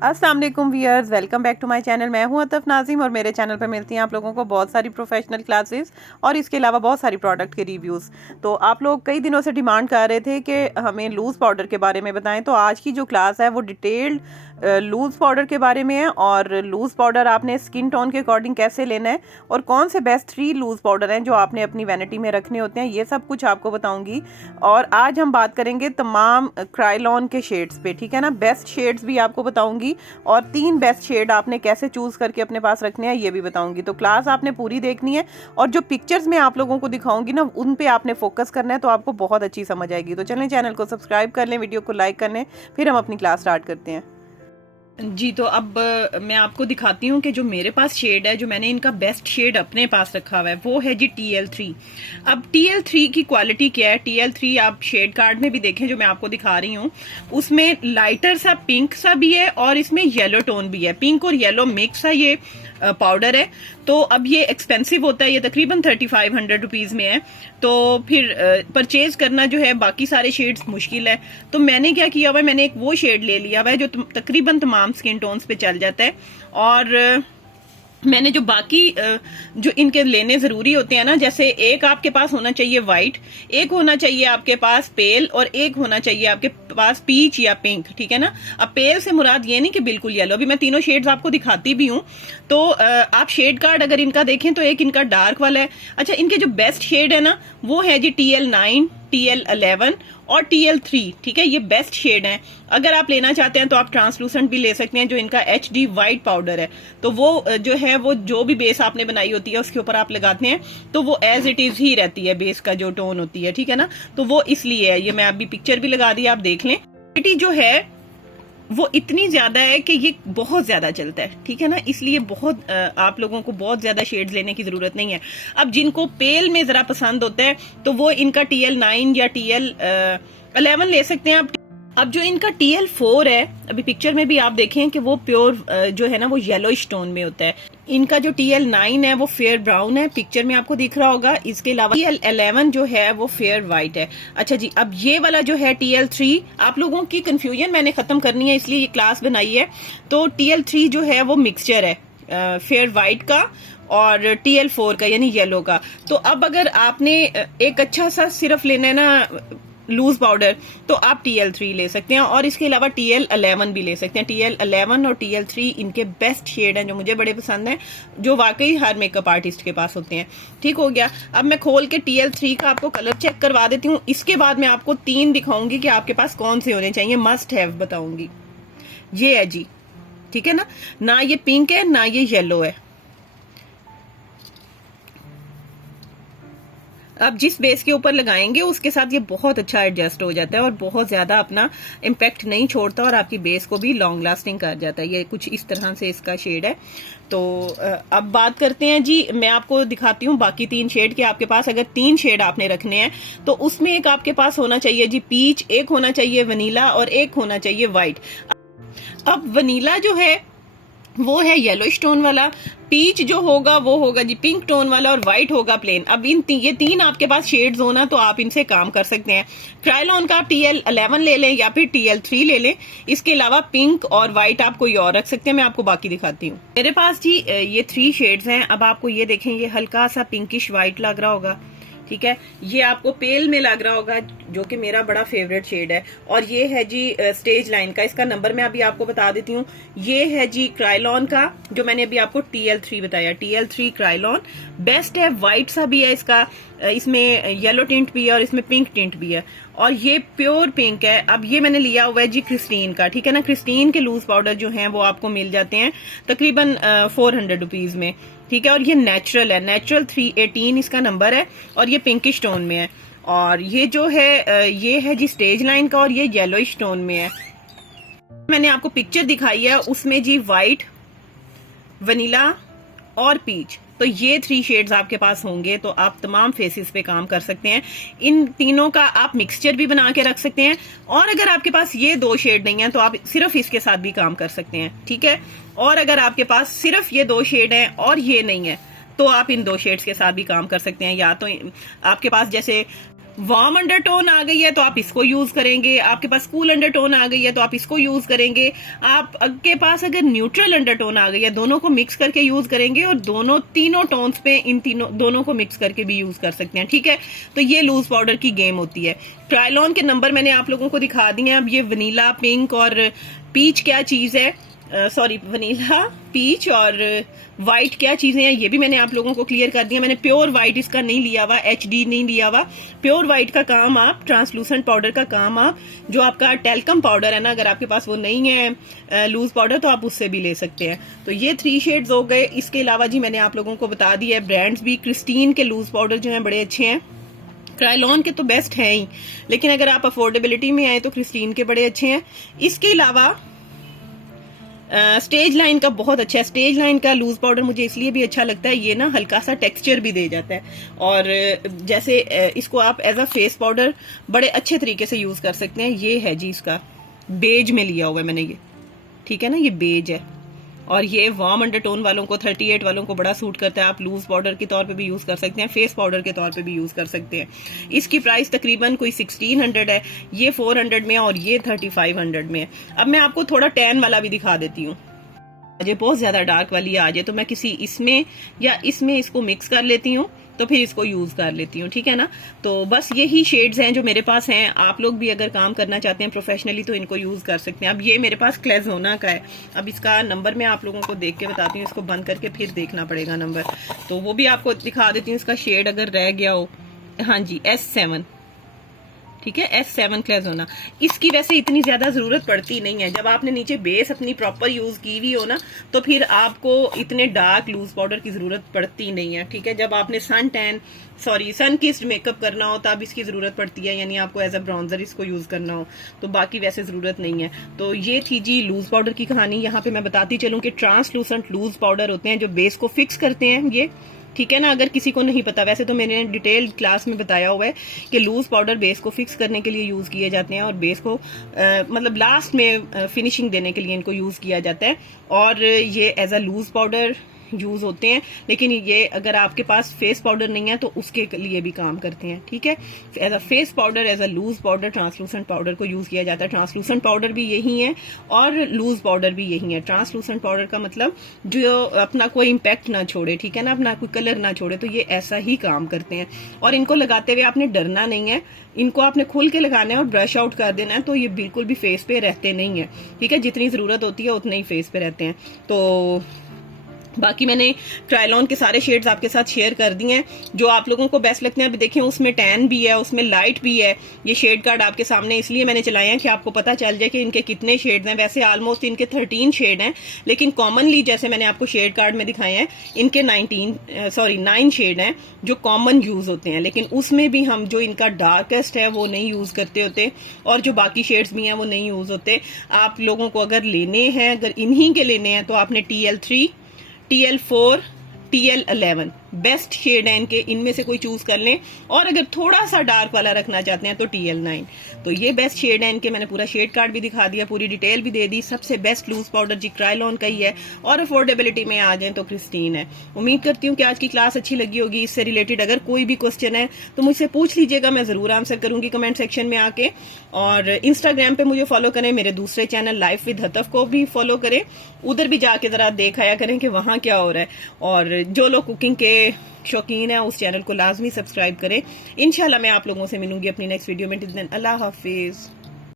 अस्सलाम वालेकुम viewers, welcome back to my channel. मैं हूं अतफ नाज़िम और मेरे चैनल पर मिलती हैं आप लोगों को बहुत सारी प्रोफेशनल क्लासेस और इसके अलावा बहुत सारी प्रोडक्ट के रिव्यूज़। तो आप लोग कई दिनों से डिमांड कर रहे थे कि हमें लूज़ पाउडर के बारे में बताएं, तो आज की जो क्लास है वो डिटेल्ड लूज़ पाउडर के बारे में है। और लूज़ पाउडर आपने स्किन टोन के अकॉर्डिंग कैसे लेना है और कौन से बेस्ट 3 लूज़ पाउडर हैं जो आपने अपनी वैनिटी में रखने होते हैं, ये सब कुछ आपको बताऊंगी। और आज हम बात करेंगे तमाम क्राइलॉन के शेड्स पे, ठीक है ना। बेस्ट शेड्स भी आपको बताऊंगी और 3 बेस्ट शेड आपने कैसे चूज़ करके अपने पास रखने हैं ये भी बताऊंगी। तो क्लास आपने पूरी देखनी है और जो पिक्चर्स मैं आप लोगों को दिखाऊंगी ना उन पे आपने फोकस करना है, तो आपको बहुत अच्छी समझ आएगी। तो चलें चैनल को सब्सक्राइब कर लें, वीडियो को लाइक कर लें, फिर हम अपनी क्लास स्टार्ट करते हैं जी। तो अब मैं आपको दिखाती हूँ कि जो मेरे पास शेड है, जो मैंने इनका बेस्ट शेड अपने पास रखा हुआ है, वो है जी TL3। अब TL3 की क्वालिटी क्या है? TL3 आप शेड कार्ड में भी देखें जो मैं आपको दिखा रही हूँ, उसमें लाइटर सा पिंक सा भी है और इसमें येलो टोन भी है। पिंक और येलो मिक्स है ये पाउडर है। तो अब ये एक्सपेंसिव होता है, ये तकरीबन 3500 रुपीज में है। तो फिर परचेज करना जो है बाकी सारे शेड्स मुश्किल है। तो मैंने क्या किया हुआ है, मैंने एक वो शेड ले लिया हुआ है जो तकरीबन तमाम स्किन टोन्स पे चल जाता है। और मैंने जो बाकी जो इनके लेने जरूरी होते हैं ना, जैसे एक आपके पास होना चाहिए वाइट, एक होना चाहिए आपके पास पेल और एक होना चाहिए आपके पास पीच या पिंक, ठीक है ना। अब पेल से मुराद ये नहीं कि बिल्कुल येलो, अभी मैं तीनों शेड्स आपको दिखाती भी हूँ। तो आप शेड कार्ड अगर इनका देखें तो एक इनका डार्क वाला है। अच्छा, इनके जो बेस्ट शेड है ना वो है जी TL9, TL11 और TL3, ठीक है। ये बेस्ट शेड हैं। अगर आप लेना चाहते हैं तो आप ट्रांसलूसेंट भी ले सकते हैं, जो इनका HD वाइट पाउडर है। तो वो जो है वो जो भी बेस आपने बनाई होती है उसके ऊपर आप लगाते हैं तो वो एज इट इज ही रहती है, बेस का जो टोन होती है, ठीक है ना। तो वो इसलिए है, ये मैं अभी पिक्चर भी लगा दी, आप देख लें। क्वालिटी जो है वो इतनी ज्यादा है कि ये बहुत ज्यादा चलता है, ठीक है ना। इसलिए बहुत आप लोगों को बहुत ज्यादा शेड्स लेने की जरूरत नहीं है। अब जिनको पेल में जरा पसंद होता है तो वो इनका TL9 या TL11 ले सकते हैं आप। अब जो इनका TL4 है, अभी पिक्चर में भी आप देखें कि वो प्योर जो है ना वो येलो स्टोन में होता है। इनका जो TL9 है वो फेयर ब्राउन है, पिक्चर में आपको दिख रहा होगा। इसके अलावा TL11 जो है वो फेयर व्हाइट है। अच्छा जी, अब ये वाला जो है TL3, आप लोगों की कंफ्यूजन मैंने खत्म करनी है इसलिए ये क्लास बनाई है। तो TL3 जो है वो मिक्सचर है फेयर व्हाइट का और TL4 का यानी येलो का। तो अब अगर आपने एक अच्छा सा सिर्फ लेना है ना लूज पाउडर, तो आप TL3 ले सकते हैं और इसके अलावा TL11 भी ले सकते हैं। TL11 और TL3 इनके बेस्ट शेड हैं जो मुझे बड़े पसंद हैं, जो वाकई हर मेकअप आर्टिस्ट के पास होते हैं। ठीक हो गया। अब मैं खोल के TL3 का आपको कलर चेक करवा देती हूँ। इसके बाद मैं आपको 3 दिखाऊंगी कि आपके पास कौन से होने चाहिए, मस्ट हैव बताऊंगी। ये है जी, ठीक है ना ये पिंक है ना ये येलो है। आप जिस बेस के ऊपर लगाएंगे उसके साथ ये बहुत अच्छा एडजस्ट हो जाता है और बहुत ज्यादा अपना इम्पैक्ट नहीं छोड़ता और आपकी बेस को भी लॉन्ग लास्टिंग कर जाता है। ये कुछ इस तरह से इसका शेड है। तो अब बात करते हैं जी, मैं आपको दिखाती हूँ बाकी 3 शेड के। आपके पास अगर 3 शेड आपने रखने हैं तो उसमें एक आपके पास होना चाहिए जी पीच, एक होना चाहिए वनीला और एक होना चाहिए व्हाइट। अब वनीला जो है वो है येलो स्टोन वाला, पीच जो होगा वो होगा जी पिंक टोन वाला और व्हाइट होगा प्लेन। अब ये 3 आपके पास शेड्स होना तो आप इनसे काम कर सकते हैं। क्राइलॉन का आप TL11 ले लें या फिर TL3 ले लें। इसके अलावा पिंक और व्हाइट आप कोई और रख सकते हैं, मैं आपको बाकी दिखाती हूँ। मेरे पास जी ये 3 शेड्स हैं। अब आपको ये देखें, ये हल्का सा पिंकिश व्हाइट लग रहा होगा, ठीक है। ये आपको पेल में लग रहा होगा जो कि मेरा बड़ा फेवरेट शेड है। और ये है जी स्टेज लाइन का, इसका नंबर मैं अभी आपको बता देती हूँ। ये है जी क्राइलॉन का, जो मैंने अभी आपको TL3 बताया, TL3 क्राइलॉन बेस्ट है। व्हाइट सा भी है इसका, इसमें येलो टिंट भी है और इसमें पिंक टिंट भी है और ये प्योर पिंक है। अब ये मैंने लिया हुआ है जी क्रिस्टीन का, ठीक है ना। क्रिस्टीन के लूज पाउडर जो हैं वो आपको मिल जाते हैं तकरीबन 400 रुपीज में, ठीक है। और ये नेचुरल है, नेचुरल 318 इसका नंबर है और ये पिंकिश टोन में है। और ये जो है ये है जी स्टेज लाइन का और ये येलो टोन में है। मैंने आपको पिक्चर दिखाई है उसमें जी व्हाइट, वनीला और पीच, तो ये 3 शेड्स आपके पास होंगे तो आप तमाम फेसेस पे काम कर सकते हैं। इन तीनों का आप मिक्सचर भी बना के रख सकते हैं और अगर आपके पास ये 2 शेड नहीं है तो आप सिर्फ इसके साथ भी काम कर सकते हैं, ठीक है। और अगर आपके पास सिर्फ ये 2 शेड हैं और ये नहीं है तो आप इन 2 शेड्स के साथ भी काम कर सकते हैं। या तो आपके पास जैसे वार्म अंडरटोन आ गई है तो आप इसको यूज करेंगे, आपके पास कूल अंडरटोन आ गई है तो आप इसको यूज करेंगे, आपके पास अगर न्यूट्रल अंडरटोन आ गई है दोनों को मिक्स करके यूज करेंगे, और तीनों टोन्स पे इन दोनों को मिक्स करके भी यूज कर सकते हैं। ठीक है, तो ये लूज पाउडर की गेम होती है। ट्रायलॉन के नंबर मैंने आप लोगों को दिखा दिए हैं। अब ये वनीला, पिंक और पीच क्या चीज है, सॉरी वनीला, पीच और वाइट क्या चीजें हैं, ये भी मैंने आप लोगों को क्लियर कर दिया। मैंने प्योर वाइट इसका नहीं लिया हुआ, HD नहीं लिया हुआ। प्योर वाइट का काम आप, ट्रांसलूसेंट पाउडर का काम आप, जो आपका टेल्कम पाउडर है ना, अगर आपके पास वो नहीं है लूज पाउडर तो आप उससे भी ले सकते हैं। तो ये 3 शेड्स हो गए। इसके अलावा जी मैंने आप लोगों को बता दिया है ब्रांड्स भी। क्रिस्टीन के लूज पाउडर जो है बड़े अच्छे हैं, क्रायलॉन के तो बेस्ट हैं ही, लेकिन अगर आप अफोर्डेबिलिटी में आए तो क्रिस्टीन के बड़े अच्छे हैं। इसके अलावा स्टेज लाइन का बहुत अच्छा है। स्टेज लाइन का लूज पाउडर मुझे इसलिए भी अच्छा लगता है, ये ना हल्का सा टेक्सचर भी दे जाता है, और जैसे इसको आप एज अ फेस पाउडर बड़े अच्छे तरीके से यूज कर सकते हैं। ये है जी, इसका बेज में लिया हुआ है मैंने ये, ठीक है ना, ये बेज है, और ये वार्म अंडरटोन वालों को, 38 वालों को बड़ा सूट करता है। आप लूज पाउडर के तौर पे भी यूज कर सकते हैं, फेस पाउडर के तौर पे भी यूज कर सकते हैं। इसकी प्राइस तकरीबन कोई 1600 है, ये 400 में है और ये 3500 में है। अब मैं आपको थोड़ा टैन वाला भी दिखा देती हूँ। मुझे बहुत ज्यादा डार्क वाली आ जाए तो मैं किसी इसमें या इसमें इसको मिक्स कर लेती हूँ, तो फिर इसको यूज कर लेती हूँ। ठीक है ना, तो बस यही शेड्स हैं जो मेरे पास हैं। आप लोग भी अगर काम करना चाहते हैं प्रोफेशनली तो इनको यूज कर सकते हैं। अब ये मेरे पास क्लेजोना का है, अब इसका नंबर मैं आप लोगों को देख के बताती हूँ, इसको बंद करके फिर देखना पड़ेगा नंबर, तो वो भी आपको दिखा देती हूँ। इसका शेड अगर रह गया हो, हाँ जी S7, ठीक है, S7 क्लेजोना। इसकी वैसे इतनी ज्यादा जरूरत पड़ती नहीं है, जब आपने नीचे बेस अपनी प्रॉपर यूज की हुई हो ना, तो फिर आपको इतने डार्क लूज पाउडर की जरूरत पड़ती नहीं है। ठीक है, जब आपने सन किस्ड मेकअप करना हो तब इसकी जरूरत पड़ती है, यानी आपको एज अ ब्राउन्जर इसको यूज करना हो, तो बाकी वैसे जरूरत नहीं है। तो ये थी जी लूज पाउडर की कहानी। यहाँ पे मैं बताती चलूं कि ट्रांसलूसेंट लूज पाउडर होते हैं जो बेस को फिक्स करते हैं ये, ठीक है ना, अगर किसी को नहीं पता, वैसे तो मैंने डिटेल क्लास में बताया हुआ है कि लूज पाउडर बेस को फिक्स करने के लिए यूज किए जाते हैं, और बेस को मतलब लास्ट में फिनिशिंग देने के लिए इनको यूज किया जाता है, और ये as a loose powder use होते हैं। लेकिन ये अगर आपके पास फेस पाउडर नहीं है तो उसके लिए भी काम करते हैं। ठीक है, as a face powder, as a loose powder, translucent powder को यूज किया जाता है। ट्रांसलूसेंट पाउडर भी यही है और लूज पाउडर भी यही है। ट्रांसलूसेंट पाउडर का मतलब जो अपना कोई इम्पैक्ट ना छोड़े, ठीक है ना, अपना कोई कलर ना छोड़े, तो ये ऐसा ही काम करते हैं। और इनको लगाते हुए आपने डरना नहीं है, इनको आपने खुल के लगाना है और ब्रश आउट कर देना है, तो ये बिल्कुल भी फेस पे रहते नहीं है। ठीक है, जितनी जरूरत होती है उतने ही फेस पे रहते हैं। तो बाकी मैंने ट्रायलॉन के सारे शेड्स आपके साथ शेयर कर दिए हैं जो आप लोगों को बेस्ट लगते हैं। अभी देखें, उसमें टैन भी है, उसमें लाइट भी है। ये शेड कार्ड आपके सामने इसलिए मैंने चलाए हैं कि आपको पता चल जाए कि इनके कितने शेड्स हैं। वैसे ऑलमोस्ट इनके 13 शेड हैं, लेकिन कॉमनली जैसे मैंने आपको शेड कार्ड में दिखाए हैं, इनके 9 शेड हैं जो कॉमन यूज होते हैं। लेकिन उसमें भी हम जो इनका डार्केस्ट है वो नहीं यूज करते होते, और जो बाकी शेड्स भी हैं वो नहीं यूज होते। आप लोगों को अगर लेने हैं, अगर इन्हीं के लेने हैं, तो आपने TL3, TL4, TL11 best shade है इनके, इनमें से कोई चूज कर लें। और अगर थोड़ा सा डार्क वाला रखना चाहते हैं तो TL9। तो ये बेस्ट शेड है इनके। मैंने पूरा शेड कार्ड भी दिखा दिया, पूरी डिटेल भी दे दी। सबसे बेस्ट लूज पाउडर जी क्रायलॉन का ही है, और अफोर्डेबिलिटी में आ जाए तो क्रिस्टीन है। उम्मीद करती हूँ कि आज की क्लास अच्छी लगी होगी। इससे रिलेटेड अगर कोई भी क्वेश्चन है तो मुझसे पूछ लीजिएगा, मैं जरूर आंसर करूंगी कमेंट सेक्शन में आके। और इंस्टाग्राम पे मुझे फॉलो करें, मेरे दूसरे चैनल लाइफ विद हतफ को भी फॉलो करें, उधर भी जाके जरा देखाया करें कि वहां क्या हो रहा है। और जो लोग कुकिंग के शौकीन है उस चैनल को लाजमी सब्सक्राइब करें। इंशाल्लाह मैं आप लोगों से मिलूंगी अपनी नेक्स्ट वीडियो में। टिल देन अल्लाह हाफिज।